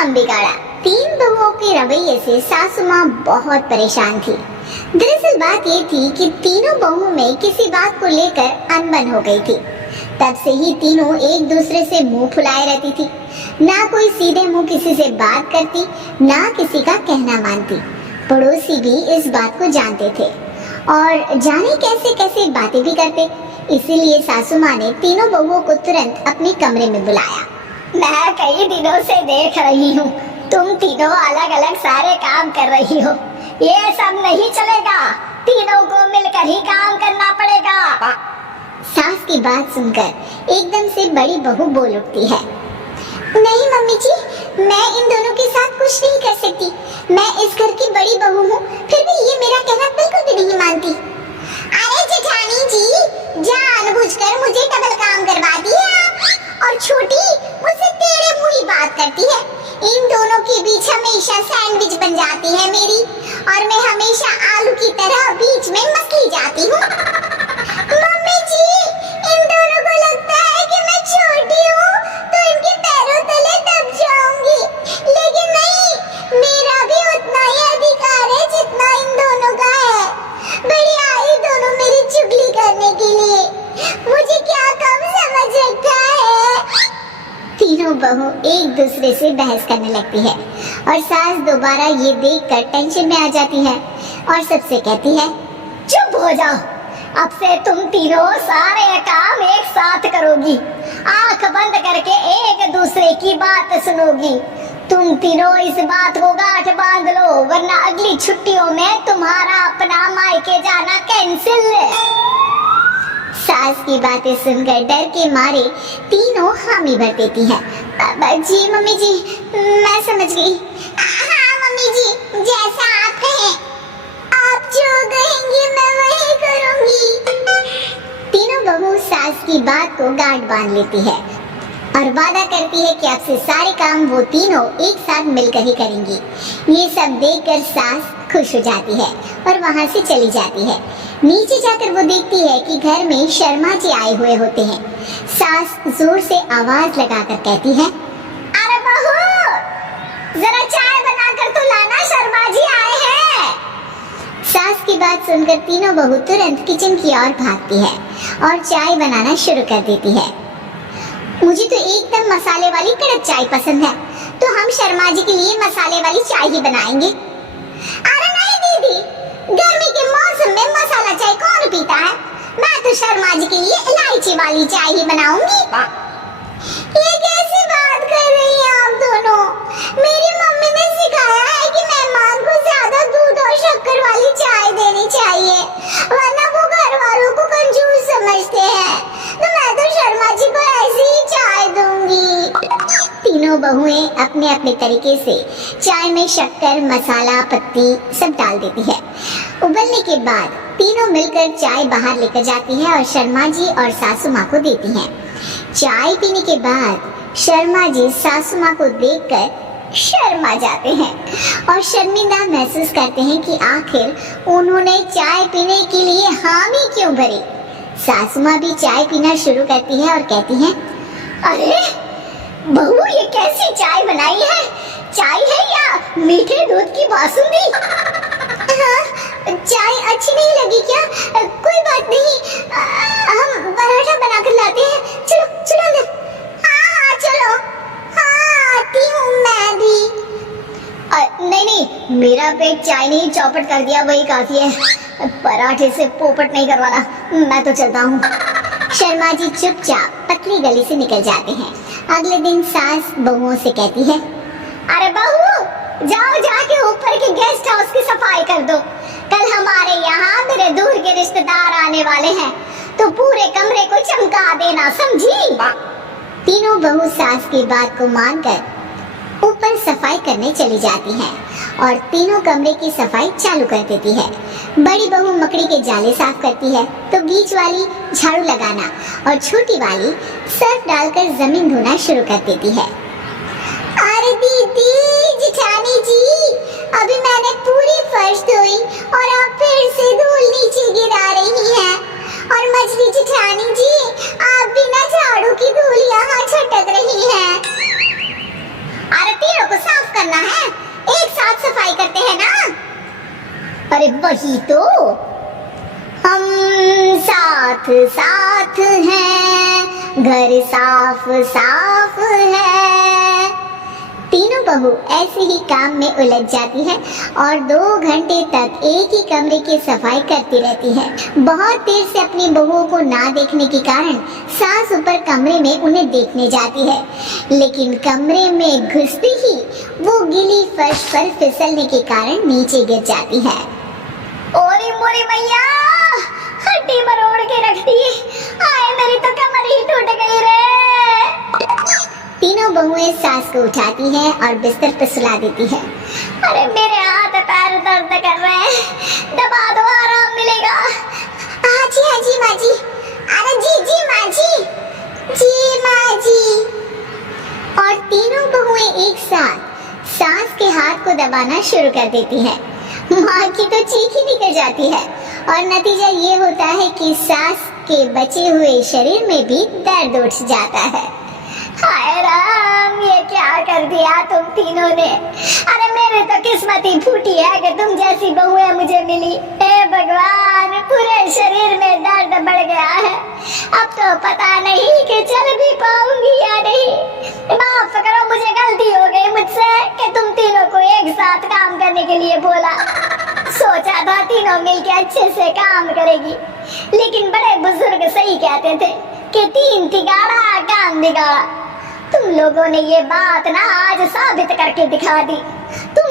काम बिगाड़ा। तीन बहुओं के रवैये से सासू माँ बहुत परेशान थी। दरअसल बात ये थी कि तीनों बहुओं में किसी बात को लेकर अनबन हो गई थी। तब से ही तीनों एक दूसरे से मुंह फुलाए रहती थी। ना कोई सीधे मुंह किसी से बात करती, ना किसी का कहना मानती। पड़ोसी भी इस बात को जानते थे और जाने कैसे कैसे बातें भी करते। इसीलिए सासू माँ ने तीनों बहुओं को तुरंत अपने कमरे में बुलाया। मैं कई दिनों से देख रही हूँ, तुम तीनों अलग अलग सारे काम कर रही हो। ये सब नहीं चलेगा, तीनों को मिलकर ही काम करना पड़ेगा। सास की बात सुनकर एकदम से बड़ी बहू बोल उठती है। नहीं मम्मी जी, मैं इन दोनों के साथ कुछ नहीं कर सकती। मैं इस घर की बड़ी बहू हूँ, फिर भी ये मेरा कहना बिल्कुल भी नहीं मानती। अरे जेठानी जी, जानबूझकर मुझे डबल काम करवाती है आप। और छोटी मुझसे टेढ़े मुंह ही बात करती है। इन दोनों के बीच हमेशा सैंडविच बन जाती है मेरी, और मैं हमेशा आलू की तरह बीच में मसली जाती हूँ। मम्मी जी, इन दोनों को लगता है कि मैं छोटी हूँ तो इनके पैरों तले दब जाऊंगी, लेकिन नहीं, मेरा भी उतना ही अधिकार है जितना इन दोनों का है। बड़ी आई दोनों मेरी चुगली करने के लिए, मुझे क्या कम समझ रखा है। तीनों बहू एक दूसरे से बहस करने लगती है और सास दोबारा ये देखकर टेंशन में आ जाती है और सबसे कहती है, चुप हो जाओ, अब से तुम तीनों सारे काम एक साथ करोगी। आंख बंद करके एक दूसरे की बात सुनोगी। तुम तीनों इस बात को गांठ बांध लो, वरना अगली छुट्टियों में तुम्हारा अपना मायके जाना कैंसिल है। सास की बातें सुनकर डर के मारे तीनों हामी भर देती है। जी मम्मी जी, मैं समझ गई। हाँ मम्मी जी, जैसा आप कहें, आप जो कहेंगी मैं वही करूंगी। तीनों बहू सास की बात को गांठ बांध लेती है और वादा करती है कि अब से सारे काम वो तीनों एक साथ मिलकर ही करेंगी। ये सब देखकर सास खुश हो जाती है और वहाँ से चली जाती है। नीचे जाकर वो देखती है कि घर में शर्मा जी आए हुए होते हैं। सास जोर से आवाज लगाकर कहती है, अरे बहू, जरा चाय बनाकर तो लाना, शर्मा जी आए हैं। सास की बात सुनकर तीनों बहू तुरंत किचन की ओर भागती है और चाय बनाना शुरू कर देती है। मुझे तो एकदम मसाले वाली कड़क चाय पसंद है, तो हम शर्मा जी के लिए मसाले वाली चाय ही बनाएंगे। अरे नहीं दीदी, गर्मी के मौसम में मसाला चाय कौन पीता है? मैं तो शर्मा जी के लिए इलायची वाली चाय ही बनाऊंगी। ये कैसी बात कर रही हैं आप दोनों? मेरी मम्मी ने सिखाया है कि मेहमान को ज्यादा दूध और शक्कर वाली चाय देनी चाहिए, वरना वो घर वालों को कंजूस समझते हैं। तो मैं तो शर्मा जी को ऐसी ही चाय दूंगी। तीनों बहुएं अपने अपने तरीके से चाय में शक्कर, मसाला, पत्ती सब डाल देती है। उबलने के बाद तीनों मिलकर चाय बाहर लेकर जाती है और शर्मा जी और सासू माँ को देती हैं। चाय पीने के बाद शर्मा जी सासू माँ को देखकर शर्मा जाते हैं और शर्मिंदा महसूस करते हैं कि आखिर उन्होंने चाय पीने के लिए हामी क्यों भरी। सासू माँ भी चाय पीना शुरू करती है और कहती हैं, अरे बहू, ये कैसी चाय बनाई है? चाय है या मीठे दूध की बासुंदी? हाँ, चाय अच्छी नहीं लगी क्या? कोई बात नहीं, हम पराठा बनाकर लाते हैं। चलो चलो अंदर। हाँ चलो। हाँ आती हूँ मैं भी। नहीं नहीं, मेरा पेट चाय ने ही चौपट कर दिया, वही काफी है। पराठे से पोपट नहीं करवाना, मैं तो चलता हूँ। शर्मा जी चुपचाप पतली गली से निकल जाते हैं। अगले दिन सास बहुओं से कहती है, अरे बहू, जाओ जाके ऊपर के गेस्ट हाउस की सफाई कर दो। कल हमारे यहाँ मेरे दूर के रिश्तेदार आने वाले हैं, तो पूरे कमरे को चमका देना, समझी? तीनों बहू सास की बात को मानकर ऊपर सफाई करने चली जाती हैं और तीनों कमरे की सफाई चालू कर देती है। बड़ी बहू मकड़ी के जाले साफ करती है, तो बीच वाली झाड़ू लगाना और छोटी वाली सर्फ डालकर जमीन धोना शुरू कर देती है। अरे दीदी, जेठानी जी, अभी मैंने पूरी फर्श धोई और आप फिर से धूल नीचे गिरा रही हैं। और मछली जेठानी जी, आप बिना झाड़ू की धूल यहाँ छटक रही हैं। अरे तीनों को अरे वही तो, हम साथ साथ हैं, घर साफ साफ है। तीनों बहू ऐसे ही काम में उलझ जाती है और 2 घंटे तक एक ही कमरे की सफाई करती रहती है। बहुत देर से अपनी बहुओं को ना देखने के कारण सास ऊपर कमरे में उन्हें देखने जाती है, लेकिन कमरे में घुसते ही वो गीली फर्श पर फिसलने के कारण नीचे गिर जाती है। ओरी मोरी मैया, हड्डी मरोड़ के रख दी। आए मेरी तो कमर ही टूट गई रे। तीनों बहुएं सास को उठाती हैं और बिस्तर पर सुला देती है। अरे मेरे हाथ पैर दर्द कर रहे हैं, दबा दो आराम मिलेगा। हाँ जी माँ जी। अरे जी माँ जी, जी माँ जी। और तीनों बहुएं एक साथ सास के हाथ को दबाना शुरू कर देती है। माँ की तो चीख ही निकल जाती है और नतीजा ये होता है कि सास के बचे हुए शरीर में भी दर्द उठ जाता है। हाय राम, ये क्या कर दिया तुम तीनों ने। अरे मेरी तो किस्मत ही फूटी है कि तुम जैसी बहुएं मुझे मिली। हे भगवान, पूरे शरीर में दर्द बढ़ गया है। अब तो पता नहीं कि चल भी पाऊंगी या नहीं। माफ करो, मुझे गलती हो गई मुझसे कि तुम तीनों को एक साथ काम करने के लिए बोला। सोचा था तीनों मिलके अच्छे से काम करेगी, लेकिन बड़े बुजुर्ग सही कहते थे कि 3 तिगाड़ा काम बिगाड़ा। तुम लोगों ने ये बात ना आज साबित करके दिखा दी। तुम